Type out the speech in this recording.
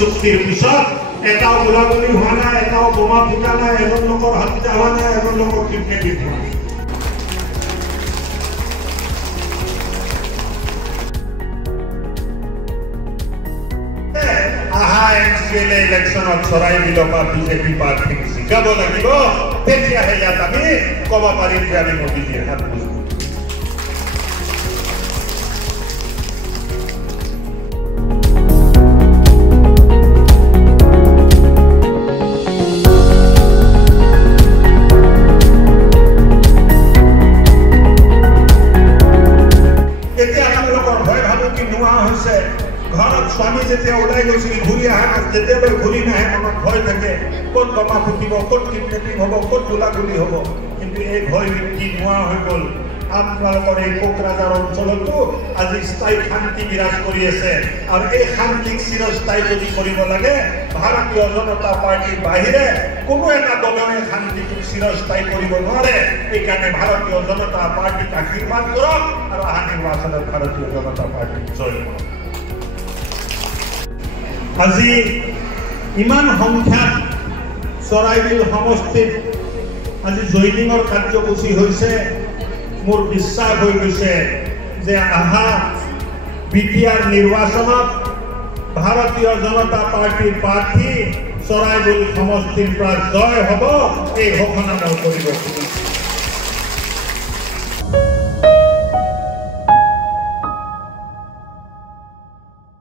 চুক্তিৰ পিছত এটাও গোলাগুলি হোৱা নাই, এটাও বোমা ফুটা নাই, এজন লোকৰ হত্যা হোৱা নাই, এজন লোকৰ কিডনেপিং হোৱা নাই। এমচিএলএ ইলেকশ্যনত চৰাইবিলৰ পৰা বিজেপি প্ৰাৰ্থীক জিকাব লাগিব, তেতিয়াহে ইয়াত আমি ক'ব পাৰিম যে আমি মোদীজীৰ হাত মজবুত। এতিয়া আপোনালোকৰ ভয় ভাবুকি নোহোৱা হৈছে। ঘৰত স্বামী যেতিয়া ওলাই গৈছিল ঘূৰি অহা যেতিয়ালৈ ঘূৰি নাহে মনত ভয় থাকে, ক'ত বোমা ফুটিব, ক'ত কিডনেপিং হ'ব, ক'ত গোলাগুলি হ'ব। কিন্তু এই ভয় কি নোহোৱা হৈ গ'ল। আপোনালোকৰ এই কোকৰাঝাৰ অঞ্চলতো আজি স্থায়ী শান্তি বিৰাজ কৰি আছে, আৰু এই শান্তিক চিৰস্থায়ী যদি কৰিব লাগে ভাৰতীয় জনতা পাৰ্টিৰ বাহিৰে কোনো এটা দলে শান্তিটোক চিৰস্থায়ী কৰিব নোৱাৰে। সেইকাৰণে ভাৰতীয় জনতা পাৰ্টিক আশীৰ্বাদ কৰক আৰু অহা নিৰ্বাচনত ভাৰতীয় জনতা পাৰ্টিক জয় কৰক। আজি ইমান সংখ্যাত চৰাইবিল সমষ্টিত আজি জয়নিঙৰ কাৰ্যসূচী হৈছে। মোৰ বিশ্বাস হৈ গৈছে যে অহা বিটিআৰ নিৰ্বাচনত ভাৰতীয় জনতা পাৰ্টিৰ প্ৰাৰ্থী চৰাইবিল সমষ্টিৰ পৰা জয় হ'ব, এই ঘোষণা মই কৰিব খুজিছোঁ।